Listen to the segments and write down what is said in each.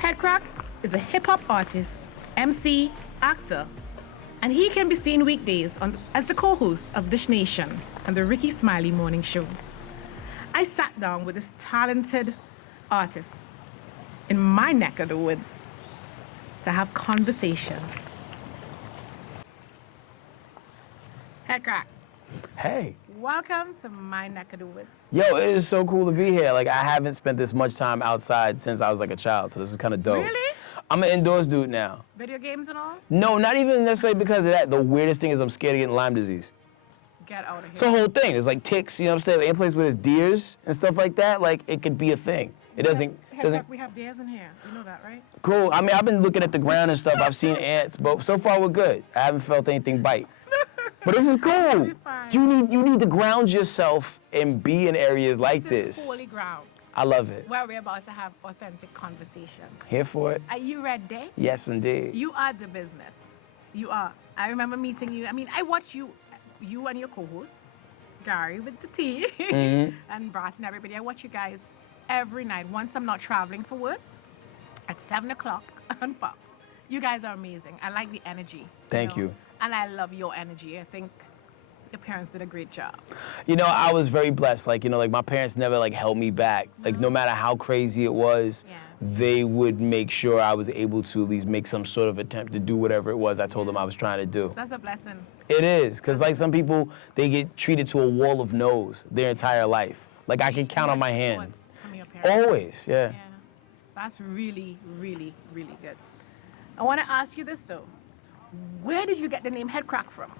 Headkrack is a hip-hop artist, MC, actor, and he can be seen weekdays as the co-host of Dish Nation and the Ricky Smiley Morning Show. I sat down with this talented artist in my neck of the woods to have conversations. Headkrack. Hey. Welcome to my neck of the woods. Yo, it is so cool to be here. Like, I haven't spent this much time outside since I was like a child, so this is kind of dope. Really? I'm an indoors dude now. Video games and all? No, not even necessarily because of that. The weirdest thing is I'm scared of getting Lyme disease. Get out of here. It's a whole thing. There's like ticks, you know what I'm saying? Any place where there's deers and stuff like that, like, it could be a thing. It doesn't. We have deers in here. You know that, right? Cool. I mean, I've been looking at the ground and stuff. I've seen ants, but so far we're good. I haven't felt anything bite. But this is cool. You need to ground yourself and be in areas like this. This is holy ground. I love it. Where we're about to have authentic conversation. Here for it. Are you ready? Yes, indeed. You are the business. You are. I remember meeting you. I mean, I watch you and your co-host, Gary with the tea, and Brat and everybody. I watch you guys every night. Once I'm not traveling for work, at 7 o'clock on Fox. You guys are amazing. I like the energy. Thank you. And I love your energy. I think your parents did a great job. You know, I was very blessed. Like, you know, like my parents never like held me back. Like no matter how crazy it was, they would make sure I was able to at least make some sort of attempt to do whatever it was I told them I was trying to do. That's a blessing. It is, because like some people, they get treated to a wall of no's their entire life. Like I can count on my hand. From your parents. Always, yeah. That's really, really, really good. I want to ask you this though. Where did you get the name Headkrack from?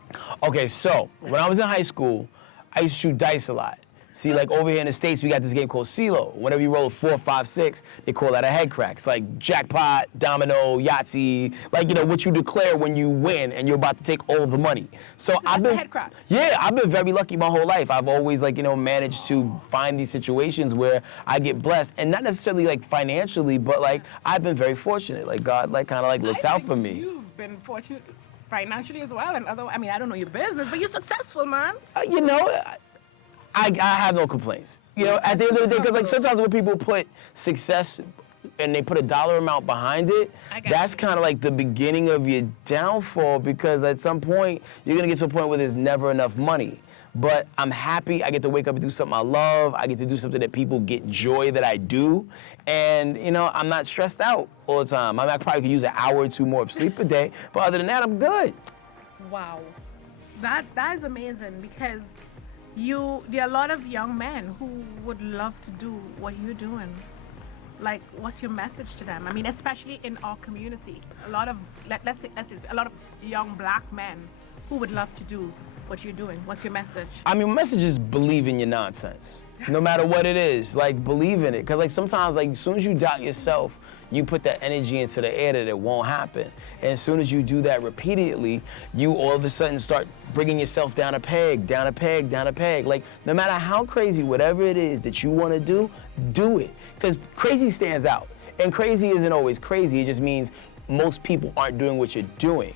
Okay, so when I was in high school, I used to shoot dice a lot. See, like over here in the States, we got this game called CeeLo. Whenever you roll a 4, 5, 6, they call that a headcrack. It's like jackpot, domino, Yahtzee, like, you know, what you declare when you win and you're about to take all the money. So I've been, headcrack. Yeah, I've been very lucky my whole life. I've always, like, you know, managed to find these situations where I get blessed, and not necessarily like financially, but like I've been very fortunate. Like God, like kind of like looks out for me. You've been fortunate financially as well, and I mean, I don't know your business, but you're successful, man. You know, I have no complaints. You know, at the end of the day, because like sometimes when people put success and they put a dollar amount behind it, that's kind of like the beginning of your downfall, because at some point you're gonna get to a point where there's never enough money. But I'm happy I get to wake up and do something I love. I get to do something that people get joy that I do. And, you know, I'm not stressed out all the time. I probably could use an hour or two more of sleep a day, but other than that, I'm good. Wow. That is amazing, because there are a lot of young men who would love to do what you're doing. Like, what's your message to them? I mean, especially in our community, a lot of, let's say, a lot of young black men who would love to do what you're doing. What's your message? I mean, my message is believe in your nonsense. No matter what it is, like, believe in it. Because, like, sometimes, like, as soon as you doubt yourself, you put that energy into the air that it won't happen. And as soon as you do that repeatedly, you all of a sudden start bringing yourself down a peg, down a peg, down a peg. Like, no matter how crazy, whatever it is that you want to do it. Because crazy stands out. And crazy isn't always crazy. It just means most people aren't doing what you're doing.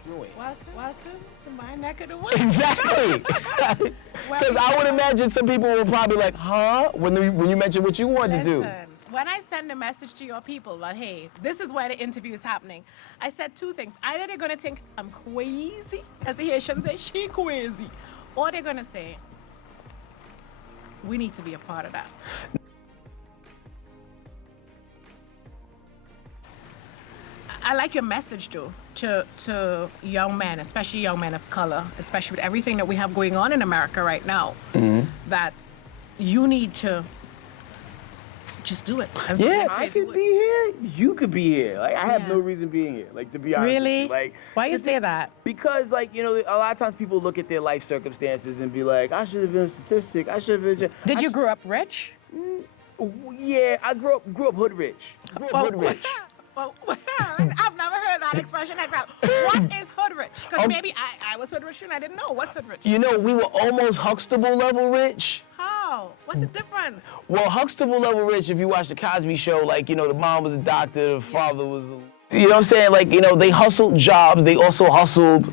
Welcome to my neck of the woods. Exactly. Because I would imagine some people will probably like, huh? When you mention what you wanted to do. When I send a message to your people that, hey, this is where the interview is happening, I said two things. Either they're going to think I'm crazy, as the Haitians say, she crazy, or they're going to say, we need to be a part of that. I like your message, though, to young men, especially young men of color, especially with everything that we have going on in America right now, that you need to just do it. Yeah, I could be here. You could be here. Like, I have no reason being here. Like, to be honest. Really? With you. Like, why you say that? Because, like, you know, a lot of times people look at their life circumstances and be like, I should have been a statistic. I should have been. Did you grow up rich? Yeah, I grew up hood rich. Hood rich. Well, I've never heard that expression. What is hood rich? Because maybe I was hood rich and I didn't know. What's hood rich? You know, we were almost Huxtable level rich. How? What's the difference? Well, Huxtable level rich, if you watch the Cosby Show, like, you know, the mom was a doctor, the father was, you know what I'm saying? Like, you know, they hustled jobs. They also hustled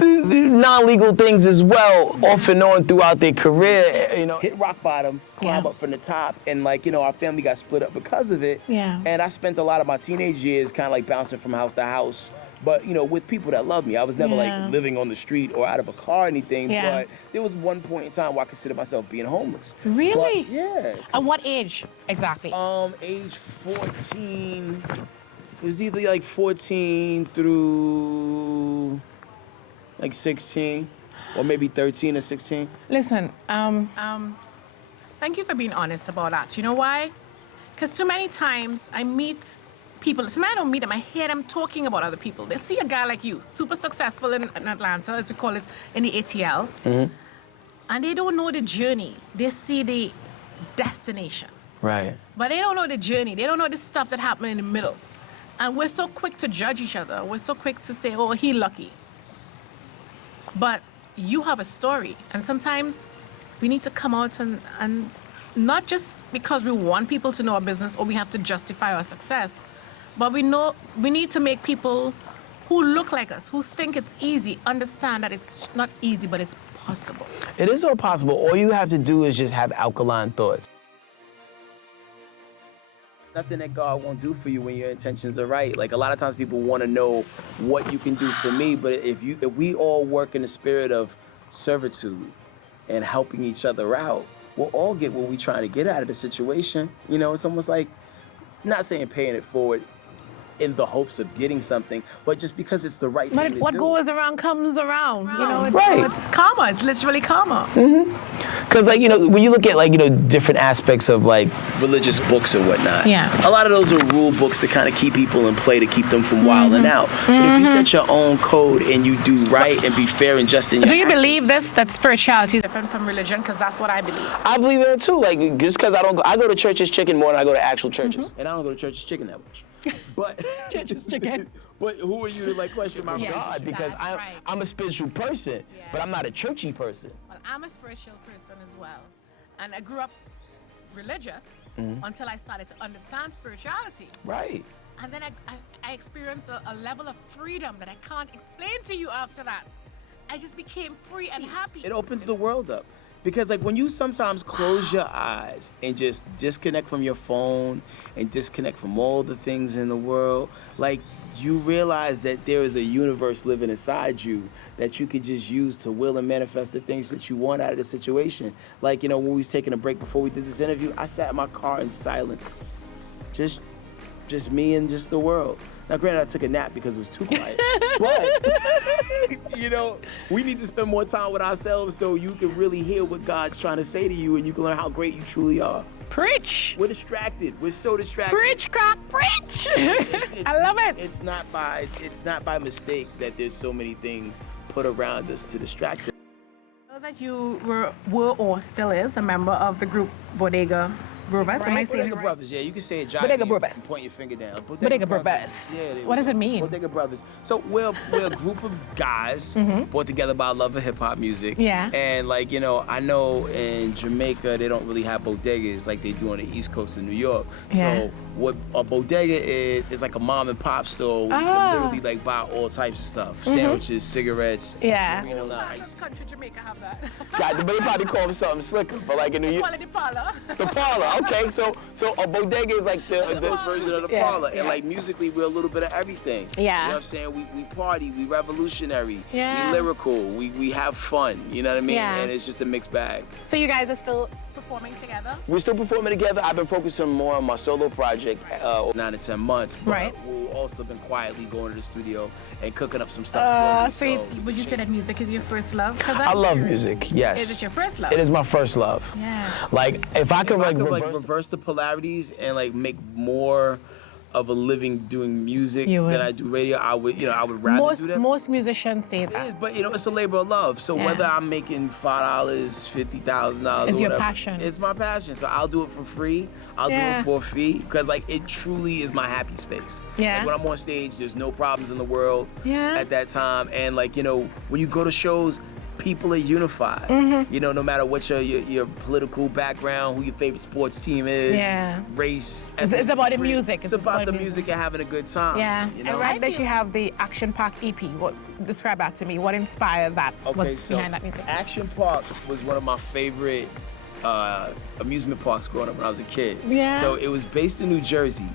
non-legal things as well, off and on throughout their career. You know, hit rock bottom, climb up from the top, and like, you know, our family got split up because of it. Yeah. And I spent a lot of my teenage years kind of like bouncing from house to house, but you know, with people that love me. I was never like living on the street or out of a car or anything. But there was one point in time where I considered myself being homeless. Really? But, yeah. At what age exactly? Age 14. It was either like 14 through like 16, or maybe 13 or 16. Listen, thank you for being honest about that. You know why? Because too many times I meet people, some I don't meet them, I hear them talking about other people. They see a guy like you, super successful in Atlanta, as we call it, in the ATL, and they don't know the journey. They see the destination. Right. But they don't know the journey. They don't know the stuff that happened in the middle. And we're so quick to judge each other. We're so quick to say, oh, he lucky. But you have a story. And sometimes we need to come out and not just because we want people to know our business or we have to justify our success, but we need to make people who look like us, who think it's easy, understand that it's not easy, but it's possible. It is all possible. All you have to do is just have alkaline thoughts. Nothing that God won't do for you when your intentions are right. Like a lot of times people want to know what you can do for me, but if we all work in the spirit of servitude and helping each other out, we'll all get what we're trying to get out of the situation. You know, it's almost like, not saying paying it forward in the hopes of getting something, but just because it's the right thing to do. What goes around comes around. You know, right. It's karma. It's literally karma. Because, like, you know, when you look at, like, you know, different aspects of, like, religious books and whatnot, a lot of those are rule books to kind of keep people in play, to keep them from wilding out. But if you set your own code and you do right and be fair and just in your Do you actions, believe this, that spirituality is different from religion? Because that's what I believe. I believe in it, too. Like, just because I go to church's chicken more than I go to actual churches. And I don't go to church's chicken that much. But Church's chicken. But who are you to, like, question my Yeah, God? Because that's right. I'm a spiritual person, but I'm not a churchy person. Well, I'm a spiritual person as well. And I grew up religious until I started to understand spirituality. Right. And then I experienced a level of freedom that I can't explain to you after that. I just became free and happy. It opens the world up. Because like when you sometimes close your eyes and just disconnect from your phone and disconnect from all the things in the world, like you realize that there is a universe living inside you that you can just use to will and manifest the things that you want out of the situation. Like, you know, when we was taking a break before we did this interview, I sat in my car in silence. Just me and just the world. Now, granted, I took a nap because it was too quiet. But, you know, we need to spend more time with ourselves so you can really hear what God's trying to say to you and you can learn how great you truly are. Preach. We're distracted. We're so distracted. Preach, crack, preach. I love it. It's not by mistake that there's so many things put around us to distract us. I know that you were or still is a member of the group Bodega Brothers. Am I saying Bodega it right? Brothers, yeah, you can say it. Bodega Brothers. Point your finger down. Bodega Brothers. Yeah. What does it mean? Bodega Brothers. So we're a group of guys brought together by a love of hip hop music. Yeah. And like, you know, I know in Jamaica they don't really have bodegas like they do on the East Coast of New York. Yeah. So what a bodega is like a mom and pop store where you can literally like buy all types of stuff. Sandwiches, cigarettes. Yeah. Marina Lights. What country Jamaica have that? God, they probably call it something slicker, but like in New York. Quality parlor. The parlor, okay. So a bodega is like the version of the parlor. And like musically, we're a little bit of everything. Yeah. You know what I'm saying? We party, we revolutionary, Yeah. we lyrical, we have fun, you know what I mean? Yeah. And it's just a mixed bag. So you guys are still performing together? We're still performing together. I've been focusing more on my solo project 9 to 10 months. But Right. we've also been quietly going to the studio and cooking up some stuff slowly. So would you say that music is your first love? I love music, yes. Is it your first love? It is my first love. Yeah. Like, if I could reverse the polarities and like make more of a living doing music than I do radio, I would rather do that. Most musicians say It that. is, but you know, it's a labor of love. So whether I'm making $5, $50,000, It's your whatever, passion. It's my passion. So I'll do it for free. I'll do it for a fee because like it truly is my happy space. Yeah. Like, when I'm on stage, there's no problems in the world Yeah. at that time. And like, you know, when you go to shows, people are unified. You know, no matter what your political background, who your favorite sports team is, race. It's about the music. It's about the music and having a good time. Yeah. You know? And right that you have the Action Park EP. Describe that to me. What inspired that? Okay, What's so behind that music? Action Park was one of my favorite amusement parks growing up when I was a kid. Yeah. So it was based in New Jersey.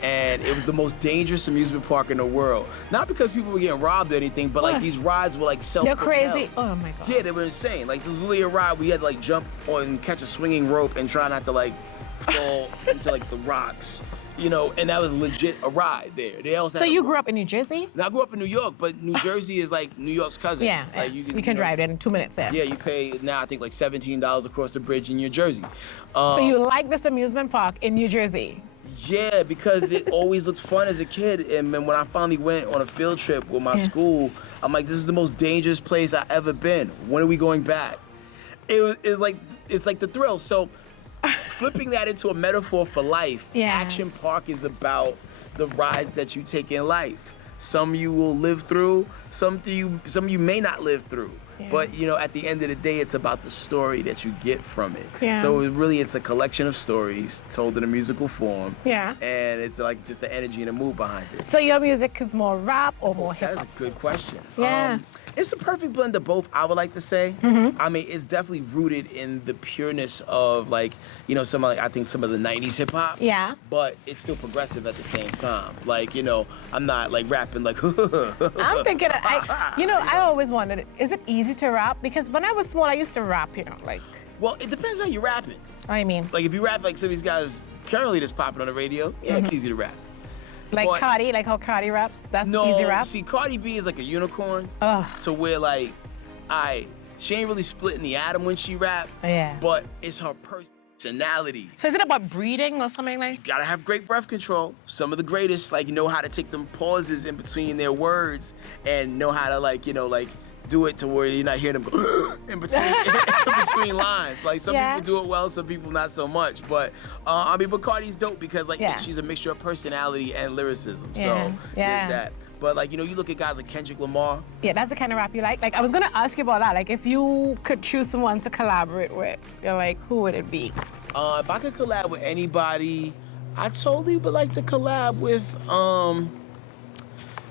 And it was the most dangerous amusement park in the world. Not because people were getting robbed or anything, but like these rides were like self-propelled. They're crazy. Oh my God. Yeah, they were insane. Like, there was literally a ride we had to like jump on and catch a swinging rope and try not to like fall into like the rocks. You know, and that was legit a ride there. They also So you grew up in New Jersey? I grew up in New York, but New Jersey is like New York's cousin. Yeah, like you can drive there in 2 minutes there. Yeah, you pay now I think like $17 across the bridge in New Jersey. So you like this amusement park in New Jersey? Yeah, because it always looked fun as a kid, and then when I finally went on a field trip with my school, I'm like, this is the most dangerous place I've ever been. When are we going back? It's like the thrill. So flipping that into a metaphor for life, Action Park is about the rides that you take in life. Some you will live through, some you may not live through. Yeah. But you know, at the end of the day, it's about the story that you get from it. Yeah. So it's a collection of stories told in a musical form. Yeah. And it's like just the energy and the mood behind it. So your music is more rap or more hip hop? That's a good question. Yeah. It's a perfect blend of both, I would like to say. I mean, it's definitely rooted in the pureness of like, you know, I think some of the 90s hip hop. Yeah. But it's still progressive at the same time. Like, you know, I'm not like rapping like I'm thinking, I always wondered, is it easy to rap? Because when I was small, I used to rap, you know, like. Well, it depends on you rapping. What do you mean? Like if you rap like some of these guys currently that's popping on the radio, it's easy to rap. Like Cardi, like how Cardi raps? That's easy rap? See, Cardi B is like a unicorn to where like, she ain't really splitting the atom when she rap, but it's her personality. So is it about breathing or something like? You gotta have great breath control. Some of the greatest, like, know how to take them pauses in between their words and know how to like, you know, like, do it to where you're not hearing them go in between lines. Like some people do it well, some people not so much. But I mean, but Cardi's dope because like she's a mixture of personality and lyricism. So there's that. But like, you know, you look at guys like Kendrick Lamar. Yeah, that's the kind of rap you like. Like I was gonna ask you about that. Like if you could choose someone to collaborate with, you're like, who would it be? If I could collab with anybody, I totally would like to collab with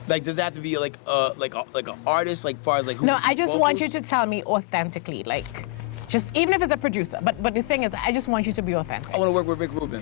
like, does that have to be like an artist, like far as like who? No, I just want you to tell me authentically, like, just even if it's a producer. But the thing is, I just want you to be authentic. I want to work with Rick Rubin.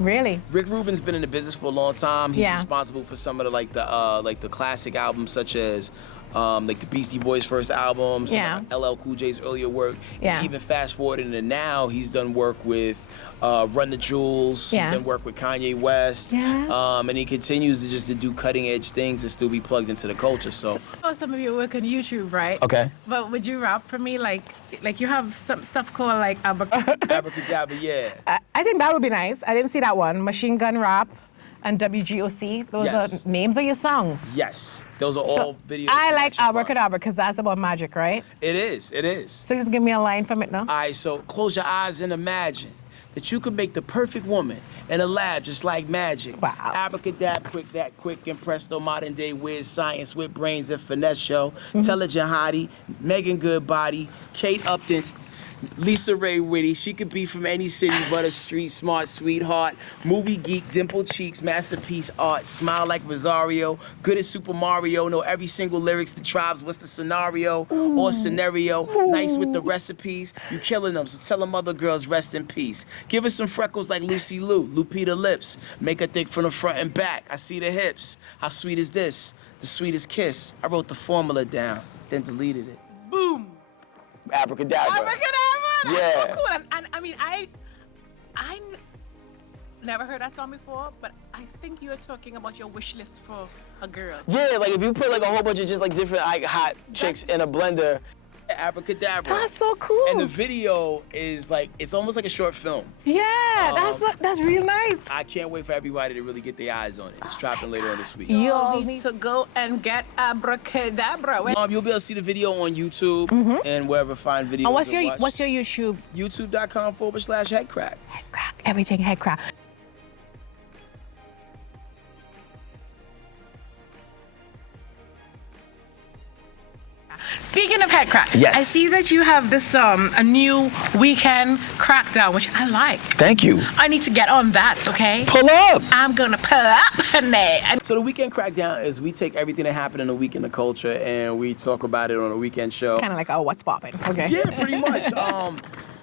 Really? Rick Rubin's been in the business for a long time. He's responsible for some of the classic albums, such as like the Beastie Boys' first album, some of LL Cool J's earlier work. And even fast forward into now, he's done work with Run the Jewels. He's done work with Kanye West. And he continues to do cutting edge things and still be plugged into the culture. So some of your work on YouTube, right? Okay. But would you rap for me? Like you have some stuff called like Abracadabra, yeah. I think that would be nice. I didn't see that one. Machine Gun Rap and WGOC. Those are names of your songs. Yes. Those are all videos. I like Abracadabra because that's about magic, right? It is. It is. So just give me a line from it now. All right, so close your eyes and imagine that you could make the perfect woman in a lab just like magic. Wow. Abracadabra, quick, that quick, and presto, modern day weird science with brains and finesse show. Intelligent hottie, Megan Goodbody, Kate Upton, Lisa Ray Whitty. She could be from any city but a street smart sweetheart. Movie geek, dimple cheeks, masterpiece art. Smile like Rosario, good at Super Mario. Know every single lyrics, the tribes, what's the scenario or scenario. Nice with the recipes. You killing them, so tell them other girls rest in peace. Give us some freckles like Lucy Liu, Lupita lips. Make her thick from the front and back. I see the hips. How sweet is this? The sweetest kiss. I wrote the formula down, then deleted it. Boom. Abracadabra. Abracadabra. That's so cool. And I mean, I never heard that song before, but I think you were talking about your wish list for a girl. Yeah, like if you put like a whole bunch of just like different like hot chicks in a blender. Abracadabra. That's so cool. And the video is like, it's almost like a short film. Yeah, that's real nice. I can't wait for everybody to really get their eyes on it. It's dropping later on this week. You all need to go and get Abracadabra. You'll be able to see the video on YouTube and wherever fine videos. And what's your YouTube? YouTube.com/Headkrack. Headkrack, everything Headkrack. Speaking of Headkrack, Yes. I see that you have this a new weekend crackdown, which I like. Thank you. I need to get on that, okay? Pull up. I'm gonna pull up, honey. So the Weekend Crackdown is we take everything that happened in the week in the culture and we talk about it on a weekend show. Kind of like, oh, what's popping? Okay. Yeah, pretty much.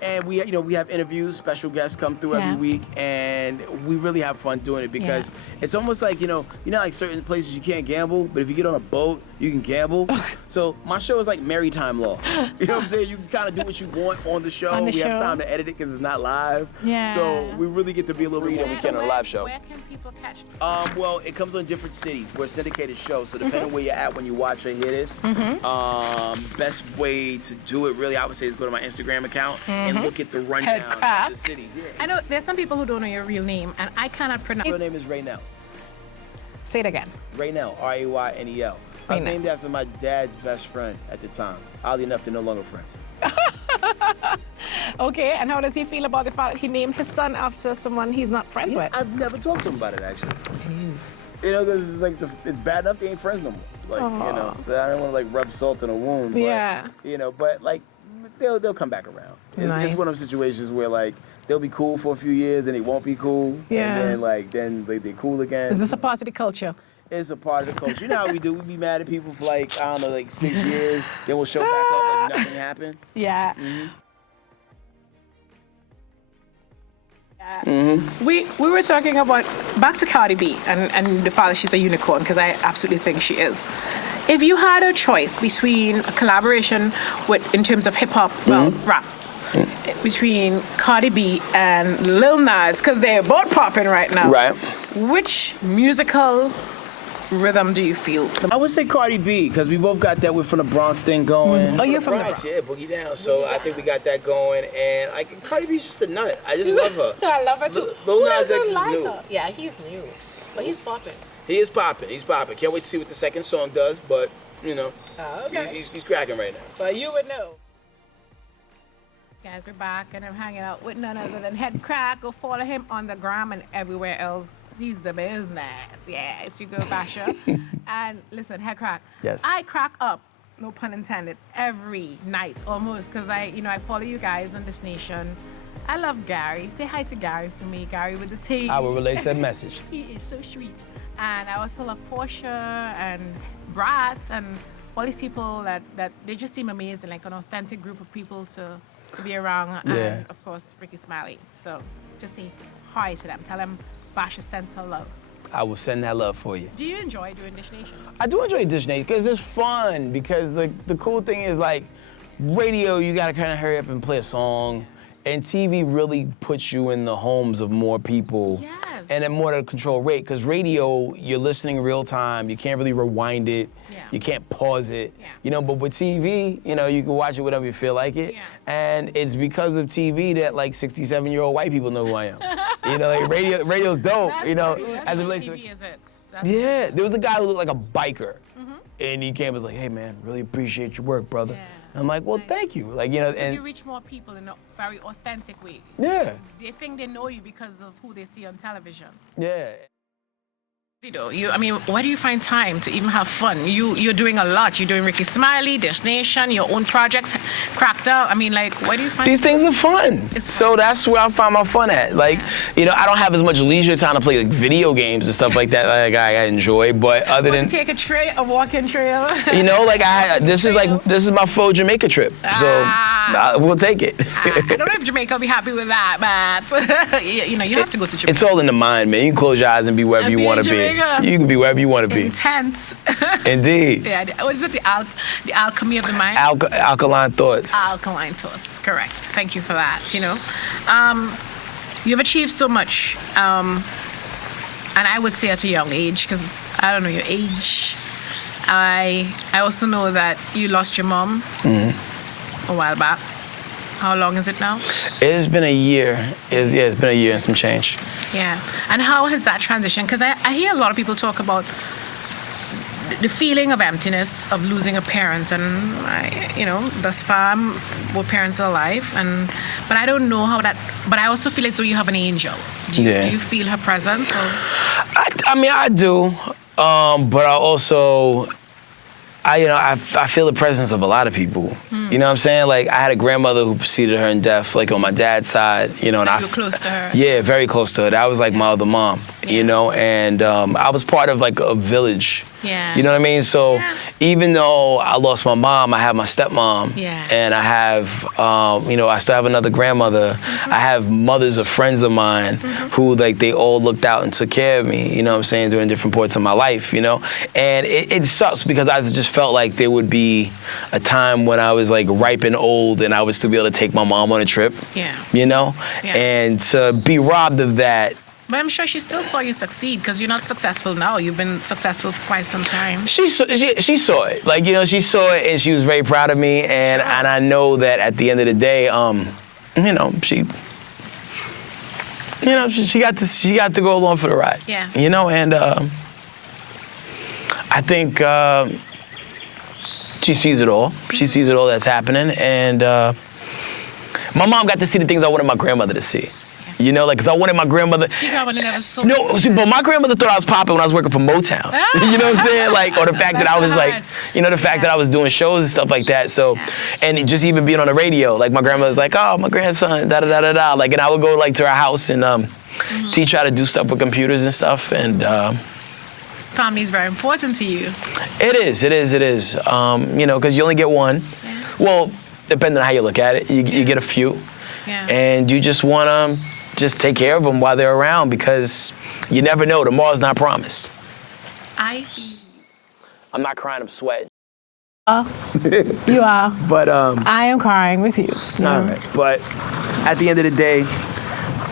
And we have interviews, special guests come through every week, and we really have fun doing it because it's almost like like certain places you can't gamble, but if you get on a boat, you can gamble. So my show is like maritime law. You know what I'm saying? You can kind of do what you want on the show. We have time to edit it because it's not live. Yeah. So we really get to be a little bit more weekend on a live show. Where can people catch it? Well, it comes on different cities. We're a syndicated show, so depending where you're at when you watch or hear this, best way to do it, really, I would say, is go to my Instagram account and look at the rundown Headkrack. of the cities. Yeah. I know there's some people who don't know your real name, and I cannot pronounce. Your name is Raynell. Say it again. Raynell, R-A-Y-N-E-L. I was Raynell. named after my dad's best friend at the time. Oddly enough, they're no longer friends. Okay, and how does he feel about the fact that he named his son after someone he's not friends with? I've never talked to him about it, actually. Because it's like it's bad enough they ain't friends no more. Like, so I don't want to like rub salt in a wound. But, Yeah. But like they'll come back around. Nice. It's one of those situations where like they'll be cool for a few years and they won't be cool. Yeah. And then they're cool again. Is this a part of the culture? It's a part of the culture. You know how we do? We be mad at people for like, I don't know, like 6 years. Then we'll show back up like nothing happened. Yeah. We were talking about back to Cardi B and the fact that she's a unicorn, because I absolutely think she is. If you had a choice between a collaboration in terms of hip hop, rap, between Cardi B and Lil Nas, because they're both popping right now. Right. Which musical rhythm do you feel? I would say Cardi B, because we both got that We're from the Bronx thing going. Oh, you're from the Bronx. Yeah, Boogie Down. So I think we got that going. And Cardi B's just a nut. I just love her. I love her too. Lil Nas X is new. Yeah, he's new, but he's popping. He is popping. He's popping. Can't wait to see what the second song does, but, Okay. he's cracking right now. But you would know. Guys, we're back and I'm hanging out with none other than Headkrack. Go follow him on the gram and everywhere else. He's the business. Yeah, it's your girl Basia. And listen, Headkrack. Yes. I crack up, no pun intended, every night almost, because I follow you guys on This Nation. I love Gary. Say hi to Gary for me, Gary with the T. I will relay said message. He is so sweet. And I also love Porsha and Brat and all these people that they just seem amazing, like an authentic group of people to be around. Yeah. And of course, Ricky Smiley. So just say hi to them. Tell them Basia sends her love. I will send that love for you. Do you enjoy doing Dish Nation? I do enjoy Dish Nation because it's fun. Because the cool thing is like radio, you gotta kind of hurry up and play a song, and TV really puts you in the homes of more people. Yes. And at more at a controlled rate. Because radio, you're listening real time. You can't really rewind it. Yeah. You can't pause it. Yeah. But with TV, you can watch it whenever you feel like it. Yeah. And it's because of TV that like 67-year-old white people know who I am. Like radio's dope. As it relates to. TV is it? Yeah, there was a guy who looked like a biker, and he came and was like, "Hey man, really appreciate your work, brother." Yeah. I'm like, "Well, Nice. Thank you." Because And you reach more people in a very authentic way. yeah, They think they know you because of who they see on television. yeah. Where do you find time to even have fun? You're doing a lot. You're doing Ricky Smiley, Dish Nation, your own projects, Crackdown. Where do you find These things are fun. It's So that's where I find my fun at. I don't have as much leisure time to play like video games and stuff like that. Like I enjoy, but other than take a walking trail? this is my faux Jamaica trip. So we'll take it. I don't know if Jamaica will be happy with that, but you have to go to Jamaica. It's all in the mind, man. You can close your eyes and be wherever you want to be. You can be wherever you want to be. Intense. Indeed. Yeah. What is it? The alchemy of the mind. Alkaline thoughts. Alkaline thoughts. Correct. Thank you for that. You've achieved so much, and I would say at a young age, because I don't know your age. I also know that you lost your mom a while back. How long is it now? It's been a year. It's been a year and some change. Yeah. And how has that transition? Because I hear a lot of people talk about the feeling of emptiness of losing a parent, and thus far both parents are alive, but I don't know how that. But I also feel as though you have an angel. Do you feel her presence? Or? I do, but I also I feel the presence of a lot of people. You know what I'm saying? Like, I had a grandmother who preceded her in death, like on my dad's side, you know. And you were close to her. Yeah, very close to her. That was like my other mom, you know. And I was part of like a village. Yeah. You know what I mean? So even though I lost my mom, I have my stepmom. Yeah. And I have, I still have another grandmother. I have mothers of friends of mine who, like, they all looked out and took care of me, you know what I'm saying, during different parts of my life, you know? And it sucks because I just felt like there would be a time when I was, like, ripe and old and I would still be able to take my mom on a trip. Yeah. You know? Yeah. And to be robbed of that. But I'm sure she still saw you succeed because you're not successful now. You've been successful for quite some time. She saw it. Like, you know, she saw it and she was very proud of me. And I know that at the end of the day, she got to go along for the ride. Yeah. You know, and I think she sees it all. She sees it all that's happening. And my mom got to see the things I wanted my grandmother to see. You know, like, because I wanted my grandmother. See, grandmother never saw. No, see, but my grandmother thought I was popping when I was working for Motown. You know what I'm saying? Like, or the fact that I was like, you know, the fact that I was doing shows and stuff like that. So, and just even being on the radio, like, my grandmother's like, oh, my grandson, da da da da da. Like, and I would go like to her house and teach her how to do stuff with computers and stuff. And family is very important to you. It is. You know, because you only get one. Yeah. Well, depending on how you look at it, you get a few. Yeah. And you just want to just take care of them while they're around because you never know. Tomorrow's not promised. I'm not crying, I'm sweating. You are. But I am crying with you. All right. But at the end of the day,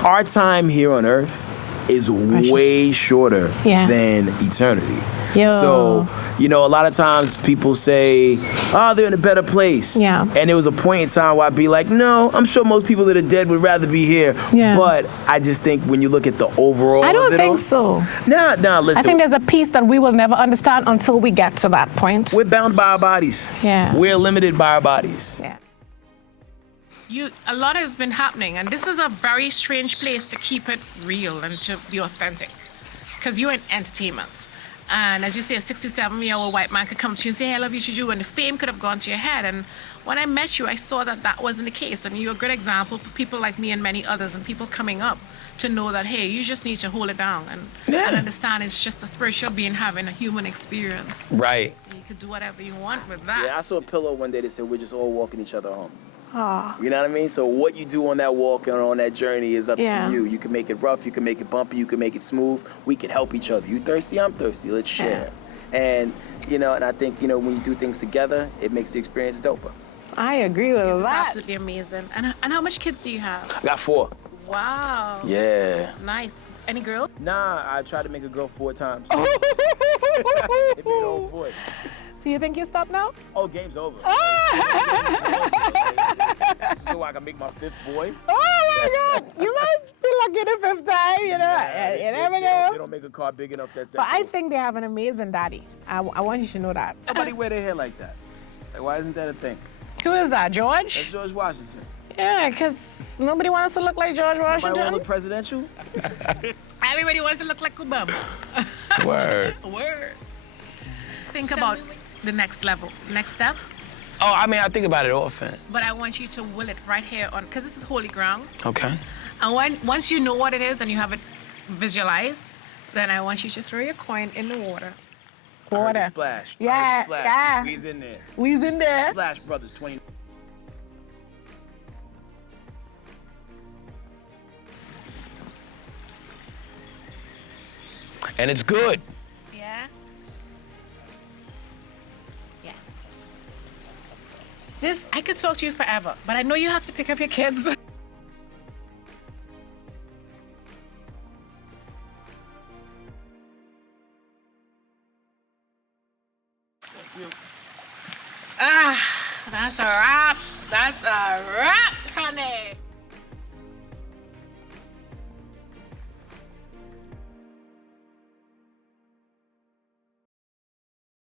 our time here on Earth is way shorter than eternity. So, you know, a lot of times people say, oh, they're in a better place. Yeah. And there was a point in time where I'd be like, no, I'm sure most people that are dead would rather be here. Yeah. But I just think when you look at the overall I don't think so. Nah, listen. I think there's a piece that we will never understand until we get to that point. We're bound by our bodies. Yeah. We're limited by our bodies. Yeah. A lot has been happening, and this is a very strange place to keep it real and to be authentic, because you're in entertainment. And as you say, a 67-year-old white man could come to you and say, hey, I love you, Juju, and the fame could have gone to your head. And when I met you, I saw that that wasn't the case. And you're a good example for people like me and many others and people coming up to know that, hey, you just need to hold it down and understand it's just a spiritual being having a human experience. Right. And you could do whatever you want with that. Yeah, I saw a pillow one day that said, we're just all walking each other home. You know what I mean? So what you do on that walk and on that journey is up to you. You can make it rough, you can make it bumpy, you can make it smooth. We can help each other. You thirsty? I'm thirsty. Let's share. And, you know, and I think, you know, when you do things together, it makes the experience doper. I agree with that. It's absolutely amazing. And how much kids do you have? I got 4. Wow. Yeah. Nice. Any girls? Nah, I tried to make a girl 4 times. It made old boys. So you think you stop now? Oh, game's over. So I can make my 5th boy. Oh my God! You might be lucky the 5th time. You know, you never know. They don't make a car big enough. But I think they have an amazing daddy. I want you to know that. Nobody wear their hair like that. Like, why isn't that a thing? Who is that, George? That's George Washington. Yeah, because nobody wants to look like George Washington. Nobody want to look presidential? Everybody wants to look like Obama. Word. Word. Think about the next level, next step. Oh, I mean, I think about it often. But I want you to will it right here on, because this is holy ground. Okay. And once you know what it is and you have it visualized, then I want you to throw your coin in the water. Water. Splash. Yeah, splash. yeah. We's in there. We's in there. Splash Brothers 20. And it's good. Yeah. Yeah. This, I could talk to you forever, but I know you have to pick up your kids. That's a wrap. That's a wrap.